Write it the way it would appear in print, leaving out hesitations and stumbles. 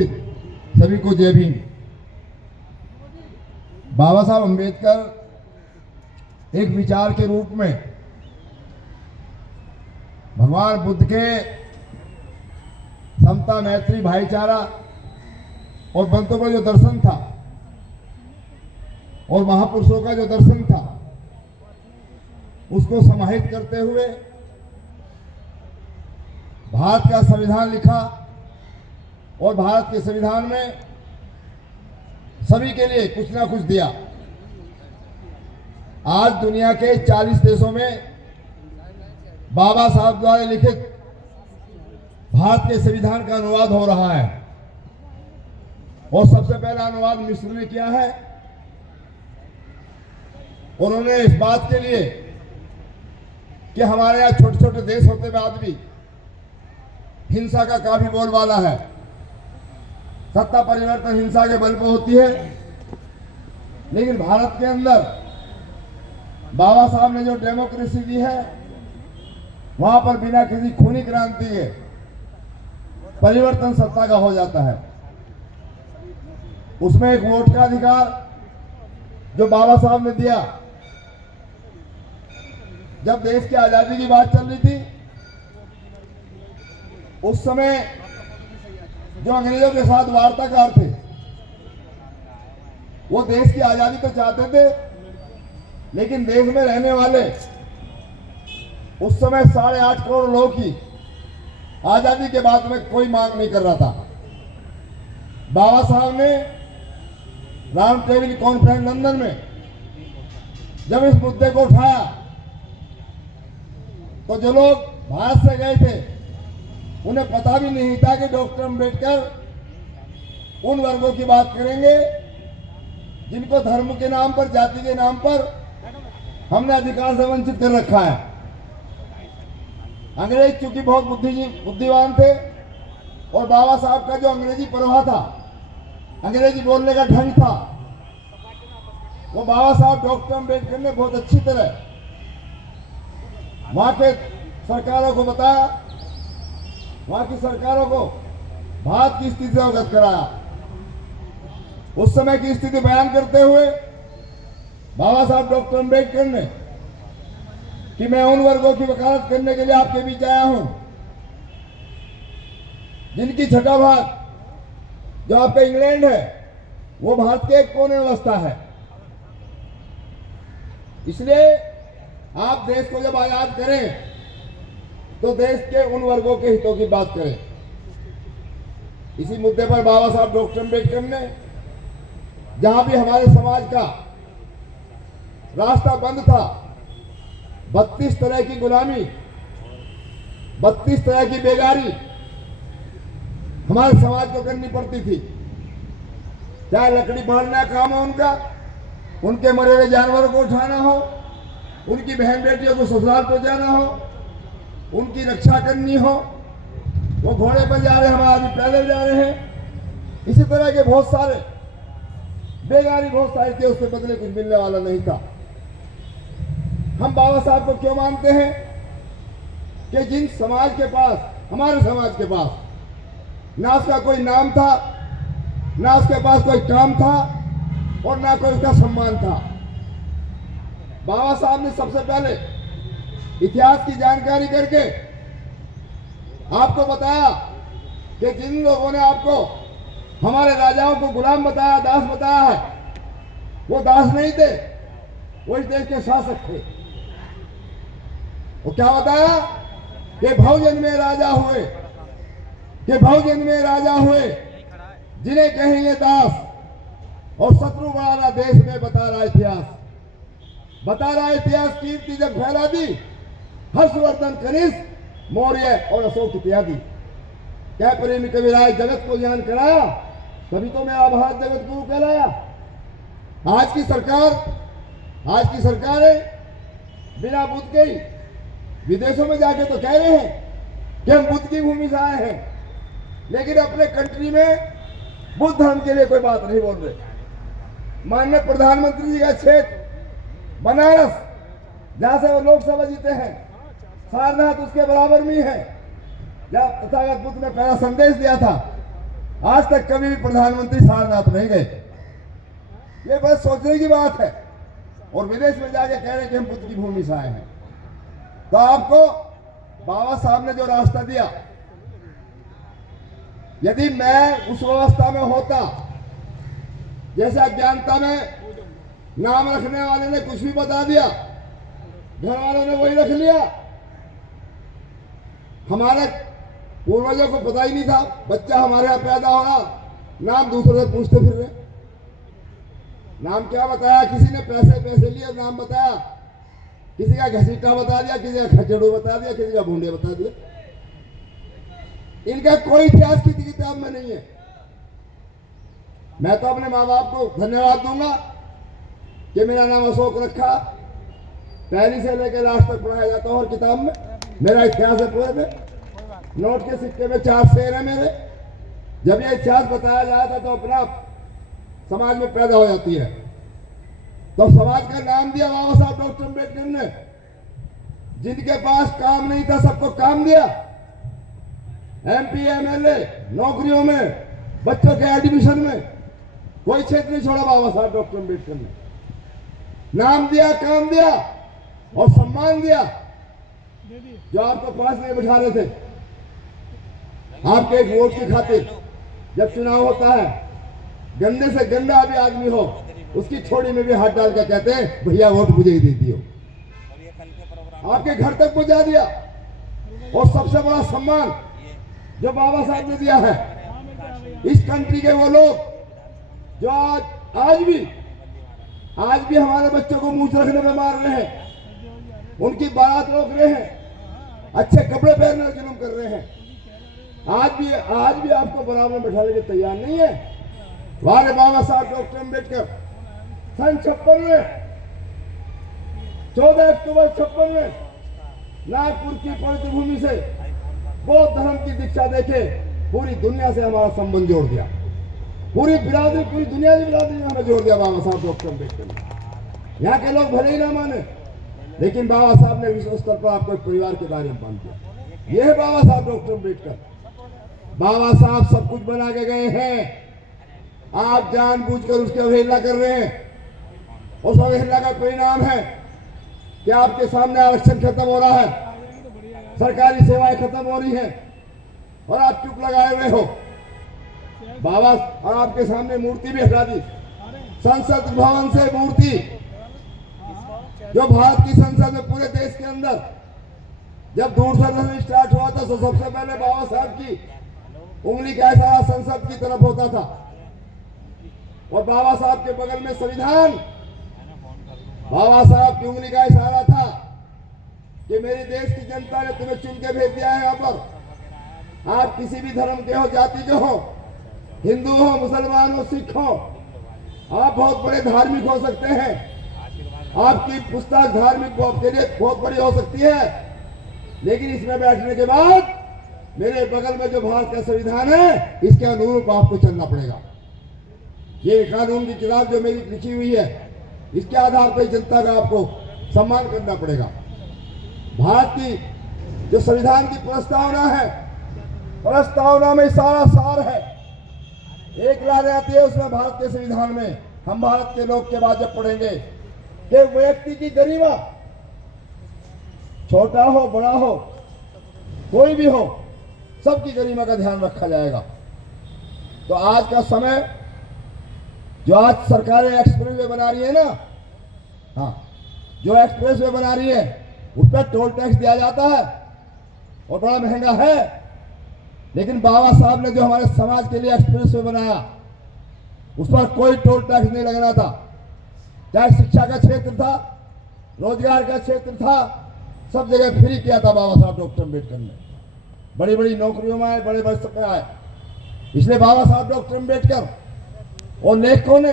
उपस्थित सभी को जय भीम। बाबा साहब अम्बेडकर एक विचार के रूप में भगवान बुद्ध के समता, मैत्री, भाईचारा और बंधुत्व का जो दर्शन था और महापुरुषों का जो दर्शन था, उसको समाहित करते हुए भारत का संविधान लिखा और भारत के संविधान में सभी के लिए कुछ ना कुछ दिया। आज दुनिया के 40 देशों में बाबा साहब द्वारा लिखित भारत के संविधान का अनुवाद हो रहा है और सबसे पहला अनुवाद मिस्र ने किया है। उन्होंने इस बात के लिए कि हमारे यहाँ छोटे छोटे देश होते बाद भी हिंसा का काफी बोलबाला है, सत्ता परिवर्तन हिंसा के बल पर होती है, लेकिन भारत के अंदर बाबा साहब ने जो डेमोक्रेसी दी है, वहां पर बिना किसी खूनी क्रांति के परिवर्तन सत्ता का हो जाता है। उसमें एक वोट का अधिकार जो बाबा साहब ने दिया। जब देश की आजादी की बात चल रही थी, उस समय जो अंग्रेजों के साथ वार्ताकार थे, वो देश की आजादी तो चाहते थे, लेकिन देश में रहने वाले उस समय 8.5 करोड़ लोगों की आजादी के बाद में कोई मांग नहीं कर रहा था। बाबा साहब ने राउंड टेबल कॉन्फ्रेंस लंदन में जब इस मुद्दे को उठाया, तो जो लोग भारत से गए थे उन्हें पता भी नहीं था कि डॉक्टर अंबेडकर उन वर्गों की बात करेंगे जिनको धर्म के नाम पर, जाति के नाम पर हमने अधिकार से वंचित कर रखा है। अंग्रेज चूंकि बहुत बुद्धिमान थे और बाबा साहब का जो अंग्रेजी प्रवाह था, अंग्रेजी बोलने का ढंग था, वो बाबा साहब डॉक्टर अंबेडकर ने बहुत अच्छी तरह वहां के सरकारों को बताया, वहां की सरकारों को भारत की स्थिति से अवगत कराया। उस समय की स्थिति बयान करते हुए बाबा साहब डॉक्टर अंबेडकर ने कि मैं उन वर्गों की वकालत करने के लिए आपके बीच आया हूं जिनकी छठा भाग जो आपका इंग्लैंड है वो भारत के एक कोने में बसता है। इसलिए आप देश को जब आजाद करें तो देश के उन वर्गों के हितों की बात करें। इसी मुद्दे पर बाबा साहब डॉक्टर अंबेडकर ने जहां भी हमारे समाज का रास्ता बंद था, 32 तरह की गुलामी, 32 तरह की बेगारी हमारे समाज को करनी पड़ती थी। चाहे लकड़ी पकड़ना काम हो उनका, उनके मरे हुए जानवरों को उठाना हो, उनकी बहन बेटियों को ससुराल पहुंचाना हो, उनकी रक्षा करनी हो। वो घोड़े पर जा रहे, हम आदमी पैदल जा रहे हैं। इसी तरह के बहुत सारे बेगारी बहुत सारी थी, उससे बदले कुछ मिलने वाला नहीं था। हम बाबा साहब को क्यों मानते हैं कि जिन समाज के पास, हमारे समाज के पास ना उसका कोई नाम था, ना उसके पास कोई काम था और ना कोई उसका सम्मान था। बाबा साहब ने सबसे पहले इतिहास की जानकारी करके आपको बताया कि जिन लोगों ने आपको हमारे राजाओं को गुलाम बताया, दास बताया है, वो दास नहीं थे, वो इस देश के शासक थे। वो क्या बताया कि बहुजन में राजा हुए, कि बहुजन में राजा हुए, जिन्हें कहेंगे दास, और शत्रु बनाना देश में बता रहा इतिहास, बता रहा इतिहास। कीर्ति जब फैला दी, हर्षवर्धन, कनिष्क, मौर्य और अशोक इत्यादि क्या प्रेमी कविराज जगत को ज्ञान कराया, तभी तो मैं भारत जगत गुरु कहलाया। आज की सरकारें बिना बुद्ध के ही विदेशों में जाके तो कह रहे हैं कि हम बुद्ध की भूमि से आए हैं, लेकिन अपने कंट्री में बुद्ध धर्म के लिए कोई बात नहीं बोल रहे। माननीय प्रधानमंत्री जी का क्षेत्र बनारस, जहां से वो लोकसभा जीते हैं, सारनाथ उसके बराबर में है, जहां तथागत बुद्ध ने पहला संदेश दिया था आज तक कभी भी प्रधानमंत्री सारनाथ नहीं गए। ये बस सोचने की बात है। और विदेश में जाके कह रहे कि हम बुद्ध की भूमि से आए हैं। तो आपको बाबा साहब ने जो रास्ता दिया, यदि मैं उस अवस्था में होता, जैसे अज्ञानता में नाम रखने वाले ने कुछ भी बता दिया, घर वालों ने वही रख लिया, हमारे पूर्वजों को पता ही नहीं था, बच्चा हमारे यहाँ पैदा हो रहा, नाम दूसरे से पूछते फिर रहे, नाम क्या बताया, किसी ने पैसे लिए नाम बताया, किसी का घसीटा बता दिया, किसी का खचड़ू बता दिया, किसी का भूंडे बता दिया। इनका कोई इतिहास किसी किताब में नहीं है। मैं तो अपने माँ बाप को धन्यवाद दूंगा कि मेरा नाम अशोक रखा, पहली से लेकर लास्ट तक पढ़ाया जाता है। और किताब में मेरा इतिहास है पूरे में, नोट के सिक्के में 4 शेर है मेरे। जब ये इतिहास बताया जाता तो अपना समाज में पैदा हो जाती है। तो समाज का नाम दिया बाबा साहब डॉक्टर अम्बेडकर ने। जिनके पास काम नहीं था सबको काम दिया। MP MLA नौकरियों में, बच्चों के एडमिशन में कोई क्षेत्र नहीं छोड़ा बाबा साहब डॉक्टर अम्बेडकर ने। नाम दिया, काम दिया और सम्मान दिया। जो आपको पास नहीं बिठा रहे थे, आपके एक वोट की खातिर जब चुनाव होता है, गंदे से गंदा भी आदमी हो उसकी छोड़ी में भी हाथ डाल कर कहते हैं भैया वोट मुझे ही दे दियो। आपके घर तक पहुंचा दिया। और सबसे बड़ा सम्मान जो बाबा साहब ने दिया है, इस कंट्री के वो लोग जो आज भी हमारे बच्चों को मूंछ रखने में मार रहे हैं, उनकी बारात रोक रहे हैं, अच्छे कपड़े पहनने का जुल्म कर रहे हैं, आज भी आपको बराबर में बैठाने के तैयार नहीं है। हमारे बाबा साहब डॉक्टर अम्बेडकर सन 56 में 14 अक्टूबर 56 में नागपुर की पवित्र भूमि से बौद्ध धर्म की दीक्षा देके पूरी दुनिया से हमारा संबंध जोड़ दिया। पूरी दुनिया की बिरादरी में हमें जोड़ दिया बाबा साहब डॉक्टर अम्बेडकर ने। यहाँ के लोग भले ही ना माने, लेकिन बाबा साहब ने विश्व स्तर पर आपको एक परिवार के दायरे में बांध दिया। यह है बाबा साहब डॉक्टर अम्बेडकर। बाबा साहब सब कुछ बना के गए हैं, आप जानबूझकर उसकी अवहेलना कर रहे हैं। उस अवहेलना का परिणाम है कि आपके सामने आरक्षण खत्म हो रहा है, सरकारी सेवाएं खत्म हो रही हैं और आप चुप लगाए हुए हो। बाबा आपके सामने मूर्ति भी हटा दी, संसद भवन से मूर्ति, जो भारत की संसद में पूरे देश के अंदर जब दूरदर्शन स्टार्ट हुआ था तो सबसे पहले बाबा साहब की उंगली का इशारा संसद की तरफ होता था। और बाबा साहब के बगल में संविधान, बाबा साहब की उंगली का इशारा था कि मेरे देश की जनता ने तुम्हें चुन के भेज दिया है। यहाँ पर आप किसी भी धर्म के हो, जाति के हो, हिंदू हो, मुसलमान हो, सिख हो, आप बहुत बड़े धार्मिक हो सकते हैं, आपकी पुस्तक धार्मिक के लिए बहुत बड़ी हो सकती है, लेकिन इसमें बैठने के बाद मेरे बगल में जो भारत का संविधान है इसके अनुरूप आपको चलना पड़ेगा। ये कानून की किताब जो मेरी लिखी हुई है, इसके आधार पर जनता का आपको सम्मान करना पड़ेगा। भारत की जो संविधान की प्रस्तावना है, प्रस्तावना में सारा सार है। एक लाइन आती है उसमें भारत के संविधान में, हम भारत के लोग के बाद जब पढ़ेंगे कि व्यक्ति की गरिमा, छोटा हो बड़ा हो कोई भी हो, सबकी गरिमा का ध्यान रखा जाएगा। तो आज का समय जो आज सरकारें एक्सप्रेस वे बना रही है ना, हाँ, जो एक्सप्रेस वे बना रही है उस पर टोल टैक्स दिया जाता है और बड़ा महंगा है। लेकिन बाबा साहब ने जो हमारे समाज के लिए एक्सप्रेस वे बनाया उस पर कोई टोल टैक्स नहीं लगना था। चाहे शिक्षा का क्षेत्र था, रोजगार का क्षेत्र था, सब जगह फ्री किया था बाबा साहब डॉक्टर अम्बेडकर ने। बड़ी बड़ी नौकरियों में आए, बड़े बड़े सब में आए। इसलिए बाबा साहब डॉक्टर अम्बेडकर और लेखकों ने